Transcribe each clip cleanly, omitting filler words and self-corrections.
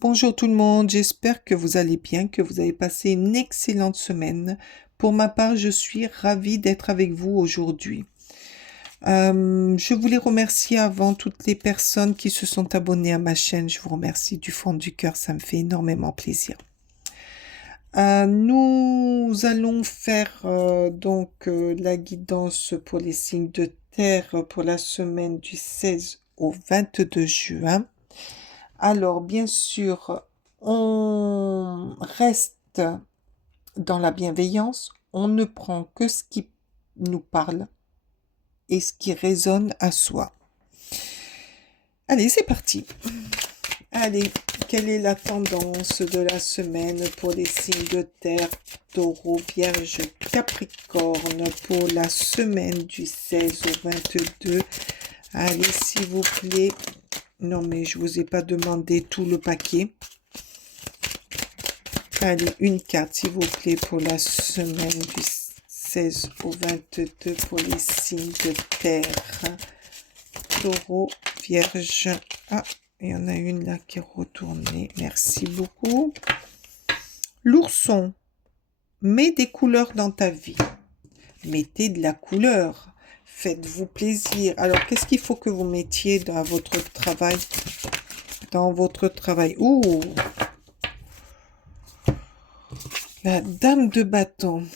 Bonjour tout le monde, j'espère que vous allez bien, que vous avez passé une excellente semaine. Pour ma part, je suis ravie d'être avec vous aujourd'hui. Je voulais remercier avant toutes les personnes qui se sont abonnées à ma chaîne. Je vous remercie du fond du cœur, ça me fait énormément plaisir. Nous allons faire la guidance pour les signes de terre pour la semaine du 16 au 22 juin. Alors, bien sûr, on reste dans la bienveillance, on ne prend que ce qui nous parle et ce qui résonne à soi. Allez, c'est parti. Allez, quelle est la tendance de la semaine pour les signes de terre, taureau, vierge, capricorne pour la semaine du 16 au 22? Allez, s'il vous plaît. Non, mais je vous ai pas demandé tout le paquet. Allez, une carte, s'il vous plaît, pour la semaine du 16 au 22 pour les signes de terre. Taureau, vierge. Ah, il y en a une là qui est retournée. Merci beaucoup. L'ourson, mets des couleurs dans ta vie. Mettez de la couleur. Faites-vous plaisir. Alors, qu'est-ce qu'il faut que vous mettiez dans votre travail? Dans votre travail. Ouh! La dame de bâton.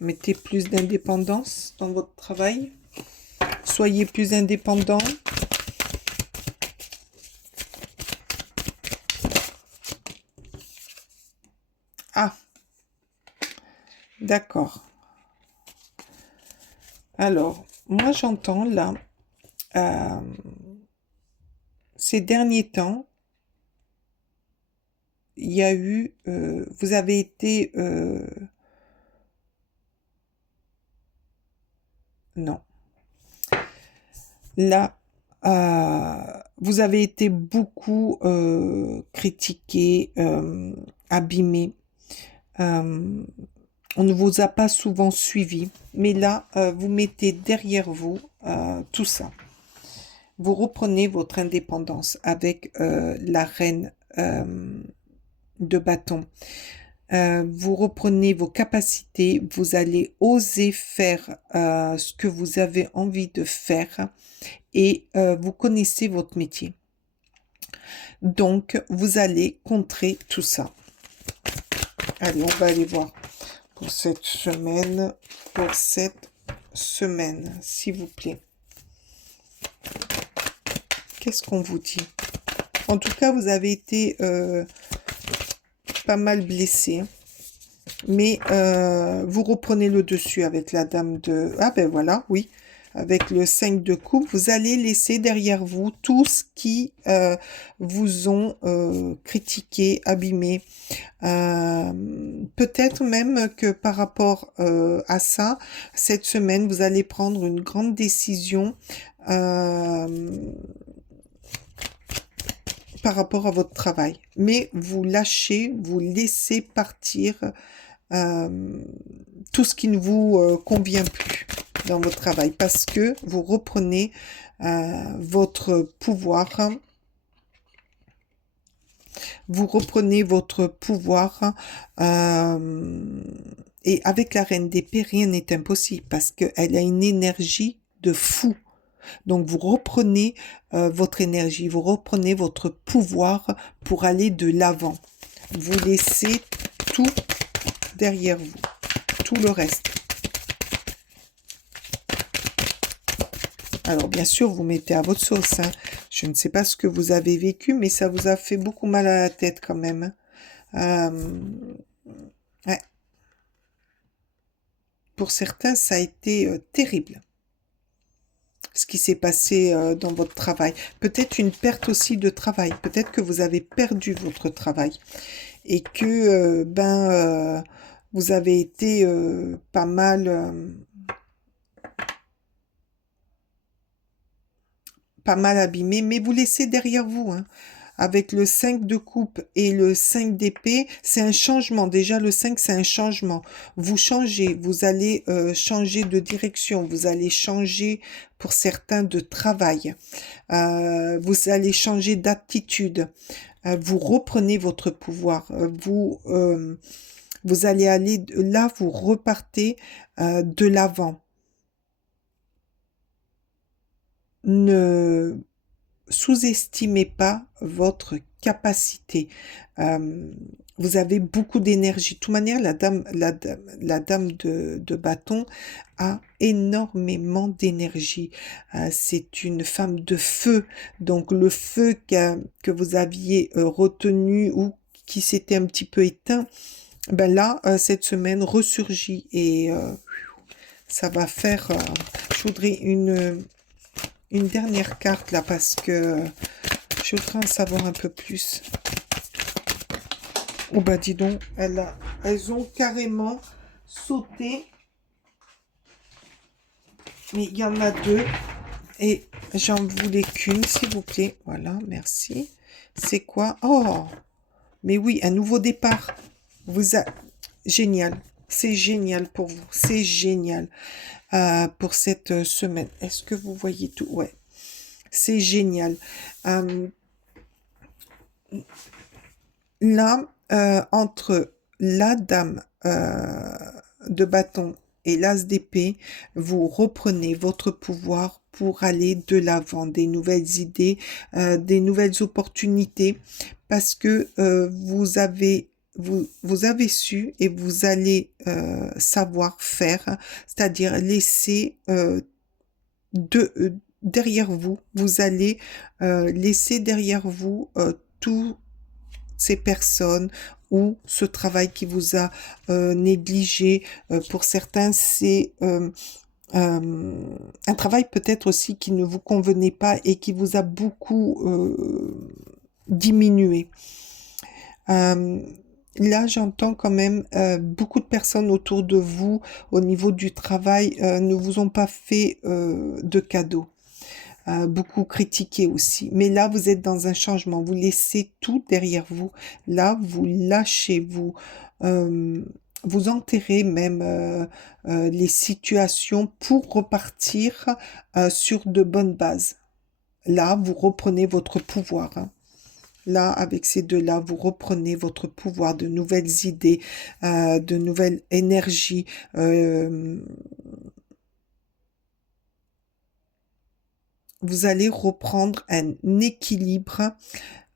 Mettez plus d'indépendance dans votre travail. Soyez plus indépendant. Ah, d'accord. Alors, moi j'entends là, euh, ces derniers temps, il y a eu, vous avez été, non, là, vous avez été beaucoup critiqué, abîmé. On ne vous a pas souvent suivi, mais là, vous mettez derrière vous tout ça. Vous reprenez votre indépendance avec la reine de bâton. Vous reprenez vos capacités, vous allez oser faire ce que vous avez envie de faire et vous connaissez votre métier. Donc, vous allez contrer tout ça. Allez, on va aller voir pour cette semaine, s'il vous plaît. Qu'est-ce qu'on vous dit? En tout cas, vous avez été pas mal blessé, mais vous reprenez le dessus avec la dame de... Ah ben voilà, oui, avec le 5 de coupe, vous allez laisser derrière vous tout ce qui vous ont critiqué, abîmé. Peut-être même que par rapport à ça, cette semaine, vous allez prendre une grande décision par rapport à votre travail. Mais vous lâchez, vous laissez partir euh, tout ce qui ne vous convient plus dans votre travail parce que vous reprenez votre pouvoir. Vous reprenez votre pouvoir et avec la reine d'épée, rien n'est impossible parce qu'elle a une énergie de fou. Donc vous reprenez votre énergie, vous reprenez votre pouvoir pour aller de l'avant. Vous laissez tout derrière vous, tout le reste. Alors bien sûr, vous mettez à votre sauce, hein. Je ne sais pas ce que vous avez vécu, mais ça vous a fait beaucoup mal à la tête quand même, hein. Ouais. Pour certains, ça a été terrible, ce qui s'est passé dans votre travail. Peut-être une perte aussi de travail. Peut-être que vous avez perdu votre travail et que vous avez été pas mal abîmé, mais vous laissez derrière vous, hein. avec le 5 de coupe et le 5 d'épée, c'est un changement. Déjà, le 5, c'est un changement. Vous changez, vous allez changer de direction, vous allez changer pour certains de travail, vous allez changer d'attitude, vous reprenez votre pouvoir, vous allez aller là, vous repartez de l'avant. Ne sous-estimez pas votre capacité. Euh, Vous avez beaucoup d'énergie. De toute manière, la dame de bâton a énormément d'énergie. C'est une femme de feu. Donc le feu que vous aviez retenu ou qui s'était un petit peu éteint, ben là, cette semaine ressurgit et ça va faire... je voudrais une dernière carte là parce que je voudrais en savoir un peu plus. Oh bah dis donc, elles ont carrément sauté. Mais il y en a deux. Et j'en voulais qu'une, s'il vous plaît. Voilà, merci. C'est quoi? Oh, mais oui, un nouveau départ. Génial. C'est génial pour vous. C'est génial pour cette semaine. Est-ce que vous voyez tout? Ouais. C'est génial. Là, entre la dame de bâton et l'as d'épée, vous reprenez votre pouvoir pour aller de l'avant, des nouvelles idées, des nouvelles opportunités, parce que vous avez su et vous allez savoir faire, c'est-à-dire laisser derrière vous, vous allez laisser derrière vous tout ces personnes ou ce travail qui vous a négligé. Pour certains, c'est un travail peut-être aussi qui ne vous convenait pas et qui vous a beaucoup diminué. Là, j'entends quand même beaucoup de personnes autour de vous au niveau du travail ne vous ont pas fait de cadeaux. Beaucoup critiqué aussi. Mais là, vous êtes dans un changement. Vous laissez tout derrière vous. Là, vous lâchez, vous enterrez même les situations pour repartir sur de bonnes bases. Là, vous reprenez votre pouvoir. Hein. Là, avec ces deux-là, vous reprenez votre pouvoir, de nouvelles idées, de nouvelles énergies. Vous allez reprendre un équilibre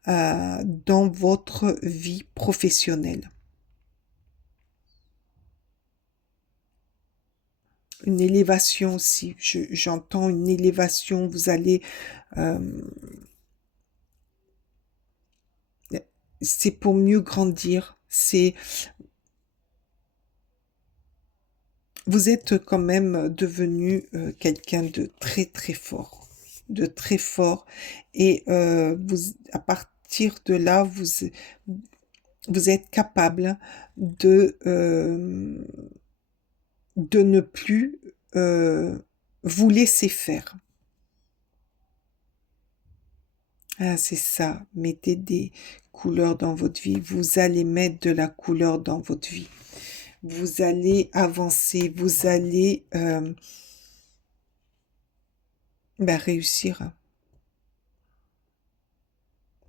dans votre vie professionnelle. Une élévation aussi, j'entends une élévation, vous allez... c'est pour mieux grandir, vous êtes quand même devenu quelqu'un de très très fort, et à partir de là, vous êtes capable de ne plus vous laisser faire. Ah, c'est ça, mettez des couleurs dans votre vie, vous allez mettre de la couleur dans votre vie. Vous allez avancer, vous allez réussir.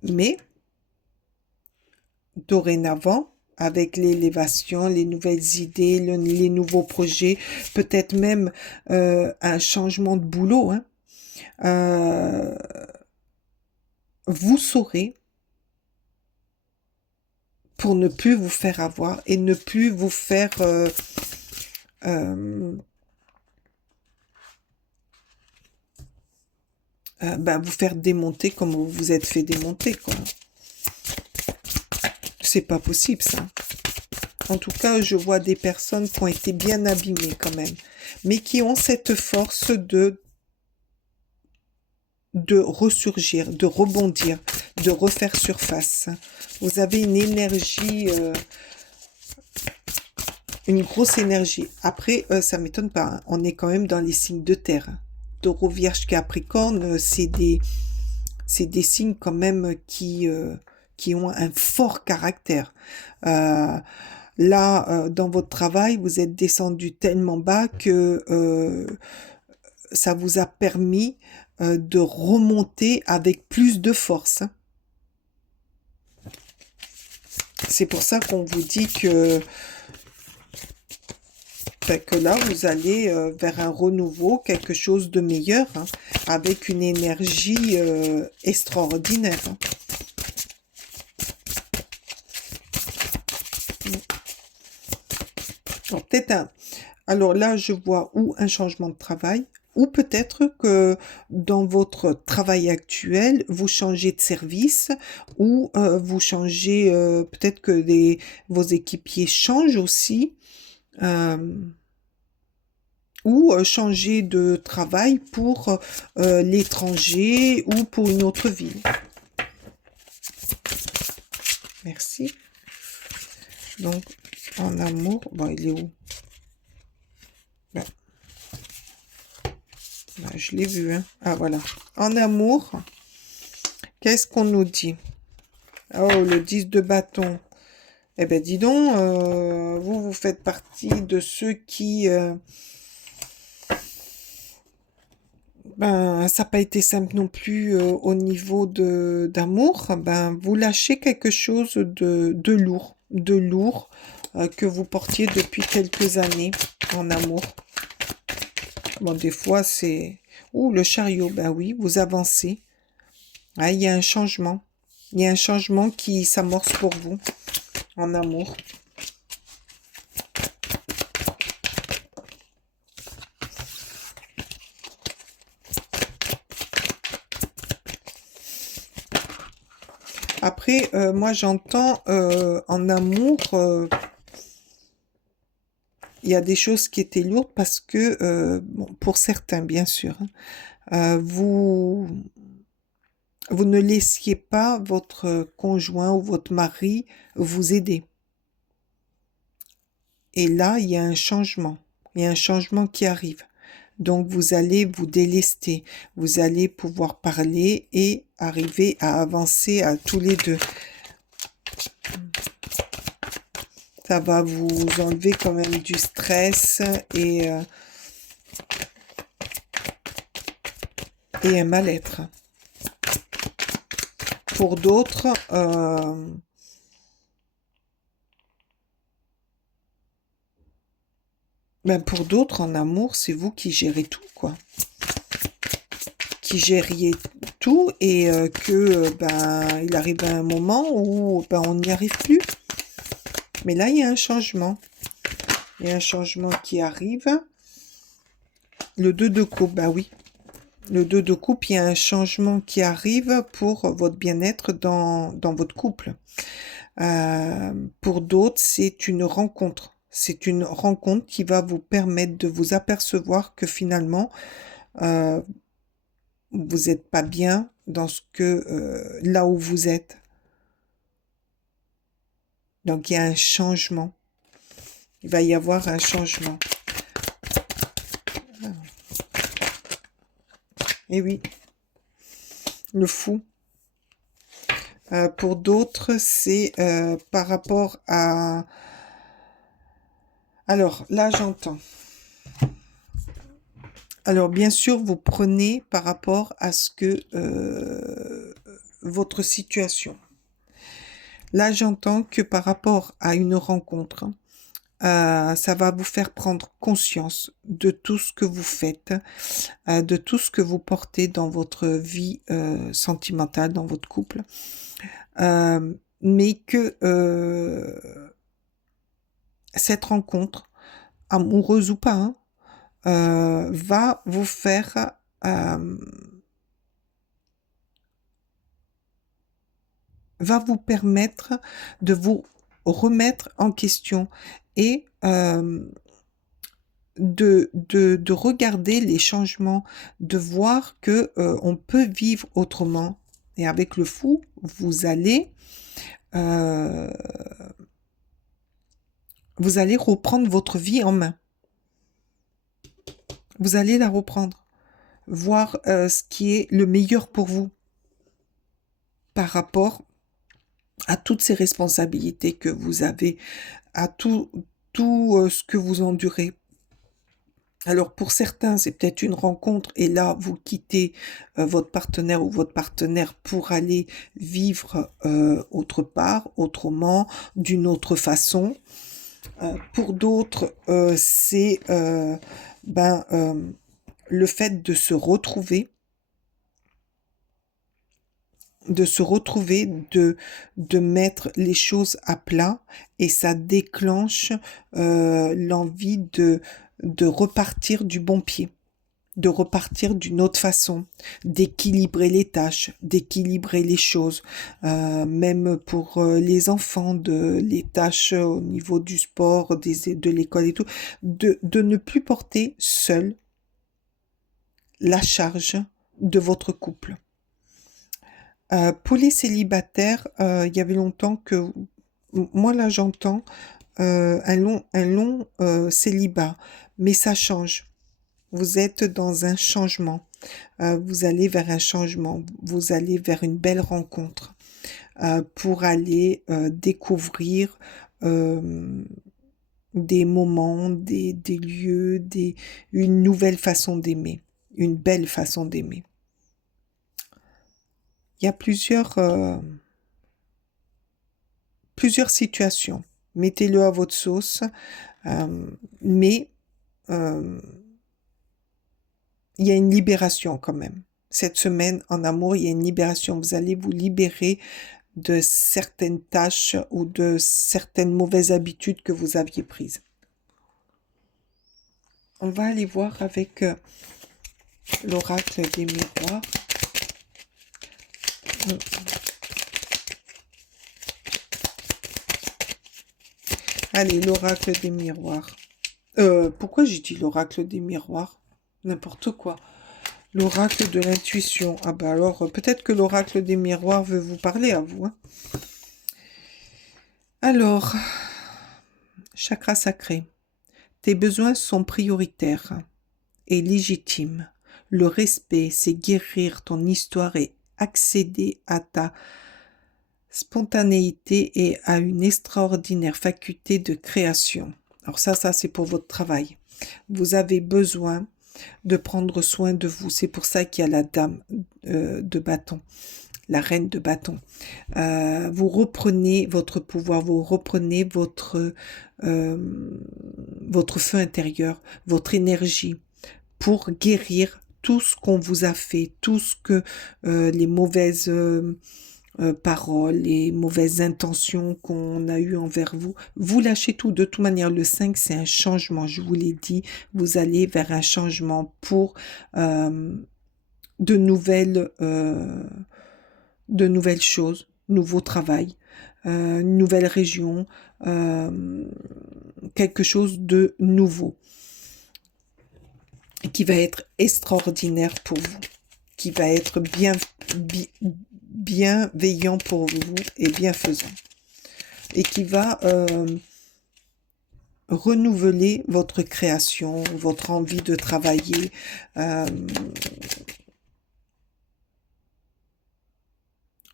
Mais, dorénavant, avec l'élévation, les nouvelles idées, les nouveaux projets, peut-être même un changement de boulot, hein, vous saurez pour ne plus vous faire avoir et ne plus vous faire vous faire démonter comme vous vous êtes fait démonter, quoi. C'est pas possible, ça. En tout cas, je vois des personnes qui ont été bien abîmées quand même, mais qui ont cette force de ressurgir, de rebondir, de refaire surface. Vous avez une énergie, une grosse énergie. Après, ça m'étonne pas, hein. On est quand même dans les signes de terre. Taureau, Vierge, Capricorne, c'est des C'est des signes quand même qui ont un fort caractère. Euh, Là, dans votre travail, vous êtes descendu tellement bas que ça vous a permis de remonter avec plus de force, hein. C'est pour ça qu'on vous dit que là, vous allez vers un renouveau, quelque chose de meilleur, hein, avec une énergie extraordinaire, hein. Alors, peut-être alors là, je vois ou un changement de travail, ou peut-être que dans votre travail actuel, vous changez de service, ou vous changez, peut-être que vos équipiers changent aussi, euh, ou changer de travail pour l'étranger ou pour une autre ville. Merci. Donc, en amour, bon, il est où? Ben, ben, je l'ai vu, hein. Ah, voilà. En amour, qu'est-ce qu'on nous dit? Oh, le 10 de bâton. Eh ben, dis donc, vous faites partie de ceux qui... ben, ça n'a pas été simple non plus au niveau d'amour. Ben, vous lâchez quelque chose de lourd que vous portiez depuis quelques années en amour. Bon, des fois, c'est... Ouh, le chariot, ben oui, vous avancez. Ah, il y a un changement. Il y a un changement qui s'amorce pour vous en amour. Après, moi, j'entends en amour, il y a des choses qui étaient lourdes parce que, bon, pour certains, bien sûr, hein, vous ne laissiez pas votre conjoint ou votre mari vous aider. Et là, il y a un changement. Il y a un changement qui arrive. Donc, vous allez vous délester. Vous allez pouvoir parler et arriver à avancer à tous les deux. Ça va vous enlever quand même du stress et un mal-être. Pour d'autres, ben pour d'autres, en amour, c'est vous qui gérez tout, quoi. Qui gériez tout et que ben il arrive un moment où ben on n'y arrive plus. Mais là, il y a un changement. Il y a un changement qui arrive. Le 2 de coupe, ben oui. Le 2 de coupe, il y a un changement qui arrive pour votre bien-être dans votre couple. Pour d'autres, c'est une rencontre. C'est une rencontre qui va vous permettre de vous apercevoir que finalement, euh, vous n'êtes pas bien dans là où vous êtes. Donc, il y a un changement. Il va y avoir un changement. Et oui, le fou. Pour d'autres, c'est par rapport à... Alors, là, j'entends. Alors, bien sûr, vous prenez par rapport à ce que votre situation. Là, j'entends que par rapport à une rencontre, ça va vous faire prendre conscience de tout ce que vous faites, de tout ce que vous portez dans votre vie sentimentale, dans votre couple, mais que cette rencontre, amoureuse ou pas, hein, va vous faire va vous permettre de vous remettre en question et de regarder les changements, de voir que on peut vivre autrement. Et avec le fou, euh, vous allez reprendre votre vie en main. Vous allez la reprendre, voir ce qui est le meilleur pour vous. par rapport à toutes ces responsabilités que vous avez, à tout ce que vous endurez. Alors pour certains, c'est peut-être une rencontre et là, vous quittez votre partenaire ou votre partenaire pour aller vivre autre part, autrement, d'une autre façon. Pour d'autres, c'est ben, le fait de se retrouver, de mettre les choses à plat et ça déclenche l'envie de repartir du bon pied, de repartir d'une autre façon, d'équilibrer les tâches, d'équilibrer les choses, même pour les enfants, les tâches au niveau du sport, de l'école et tout, de ne plus porter seul la charge de votre couple. Pour les célibataires, il y avait longtemps que moi là j'entends un long célibat, mais ça change. Vous êtes dans un changement. Vous allez vers un changement. Vous allez vers une belle rencontre pour aller découvrir des moments, des lieux, une nouvelle façon d'aimer, une belle façon d'aimer. Il y a plusieurs situations. Mettez-le à votre sauce, mais euh, il y a une libération quand même. Cette semaine en amour, il y a une libération. Vous allez vous libérer de certaines tâches ou de certaines mauvaises habitudes que vous aviez prises. On va aller voir avec l'oracle des miroirs. Allez, l'oracle des miroirs. Pourquoi j'ai dit l'oracle des miroirs? N'importe quoi. L'oracle de l'intuition. Ah bah alors, peut-être que l'oracle des miroirs veut vous parler à vous. Hein. Alors, chakra sacré. Tes besoins sont prioritaires et légitimes. Le respect, c'est guérir ton histoire et accéder à ta spontanéité et à une extraordinaire faculté de création. Alors ça c'est pour votre travail. Vous avez besoin de prendre soin de vous. C'est pour ça qu'il y a la dame de bâton, la reine de bâton. Vous reprenez votre pouvoir, vous reprenez votre feu intérieur, votre énergie pour guérir tout ce qu'on vous a fait, tout ce que les mauvaises paroles, les mauvaises intentions qu'on a eues envers vous. Vous lâchez tout. De toute manière, le 5, c'est un changement. Je vous l'ai dit, vous allez vers un changement pour de nouvelles choses, nouveau travail, une nouvelle région, quelque chose de nouveau qui va être extraordinaire pour vous, qui va être bienveillant pour vous et bienfaisant, et qui va renouveler votre création, votre envie de travailler,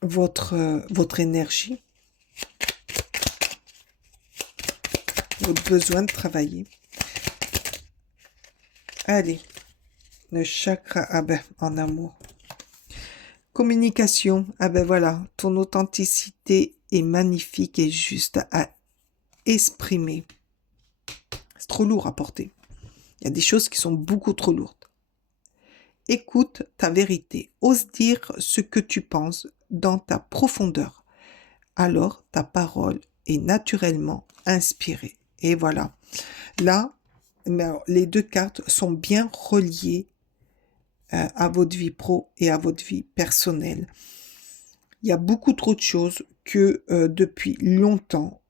votre énergie, votre besoin de travailler. Allez, le chakra en amour. Communication, voilà, ton authenticité est magnifique et juste à exprimer. C'est trop lourd à porter. Il y a des choses qui sont beaucoup trop lourdes. Écoute ta vérité. Ose dire ce que tu penses dans ta profondeur. Alors ta parole est naturellement inspirée. Et voilà. Là, les deux cartes sont bien reliées à votre vie pro et à votre vie personnelle. Il y a beaucoup trop de choses que depuis longtemps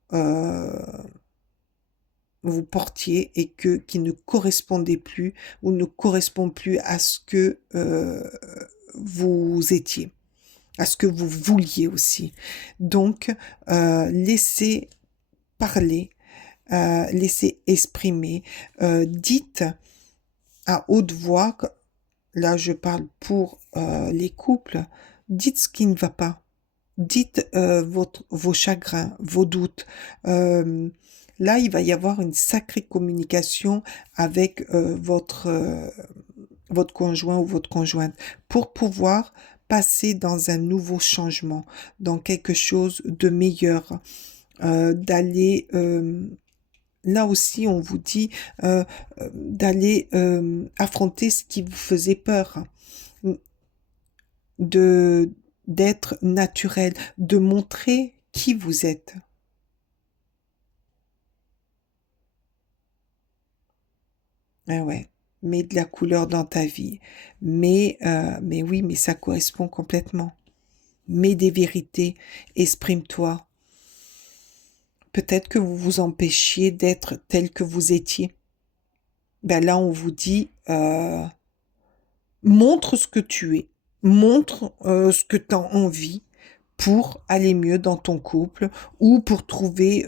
vous portiez et qui ne correspondaient plus ou ne correspondent plus à ce que vous étiez, à ce que vous vouliez aussi. Donc, laissez parler, laissez exprimer, dites à haute voix, là je parle pour les couples, dites ce qui ne va pas. dites vos chagrins, vos doutes. Euh, Là, il va y avoir une sacrée communication avec votre conjoint ou votre conjointe pour pouvoir passer dans un nouveau changement, dans quelque chose de meilleur, d'aller là aussi, on vous dit d'aller affronter ce qui vous faisait peur, de d'être naturel, de montrer qui vous êtes. Ah ouais, mets de la couleur dans ta vie. Mais oui, mais ça correspond complètement. Mets des vérités, exprime-toi. Peut-être que vous vous empêchiez d'être tel que vous étiez. Ben là, on vous dit, montre ce que tu es, montre ce que tu as envie pour aller mieux dans ton couple ou pour trouver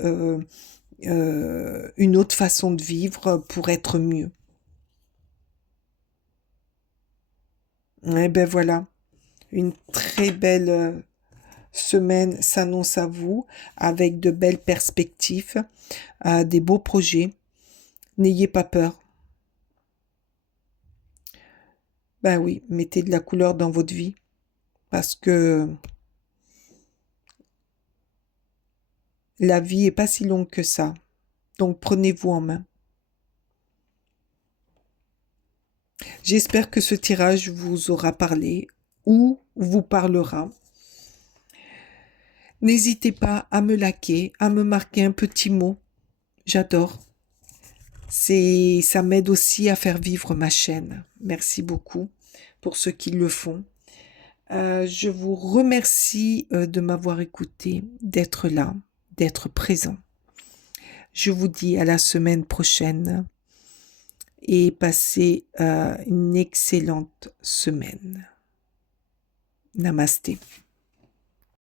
une autre façon de vivre pour être mieux. Et ben voilà, une très belle semaine s'annonce à vous avec de belles perspectives, des beaux projets. N'ayez pas peur. Ben oui, mettez de la couleur dans votre vie parce que la vie est pas si longue que ça. Donc prenez-vous en main. J'espère que ce tirage vous aura parlé ou vous parlera. N'hésitez pas à me liker, à me marquer un petit mot. J'adore. Ça m'aide aussi à faire vivre ma chaîne. Merci beaucoup pour ceux qui le font. Je vous remercie de m'avoir écouté, d'être là, d'être présent. Je vous dis à la semaine prochaine et passez une excellente semaine. Namasté.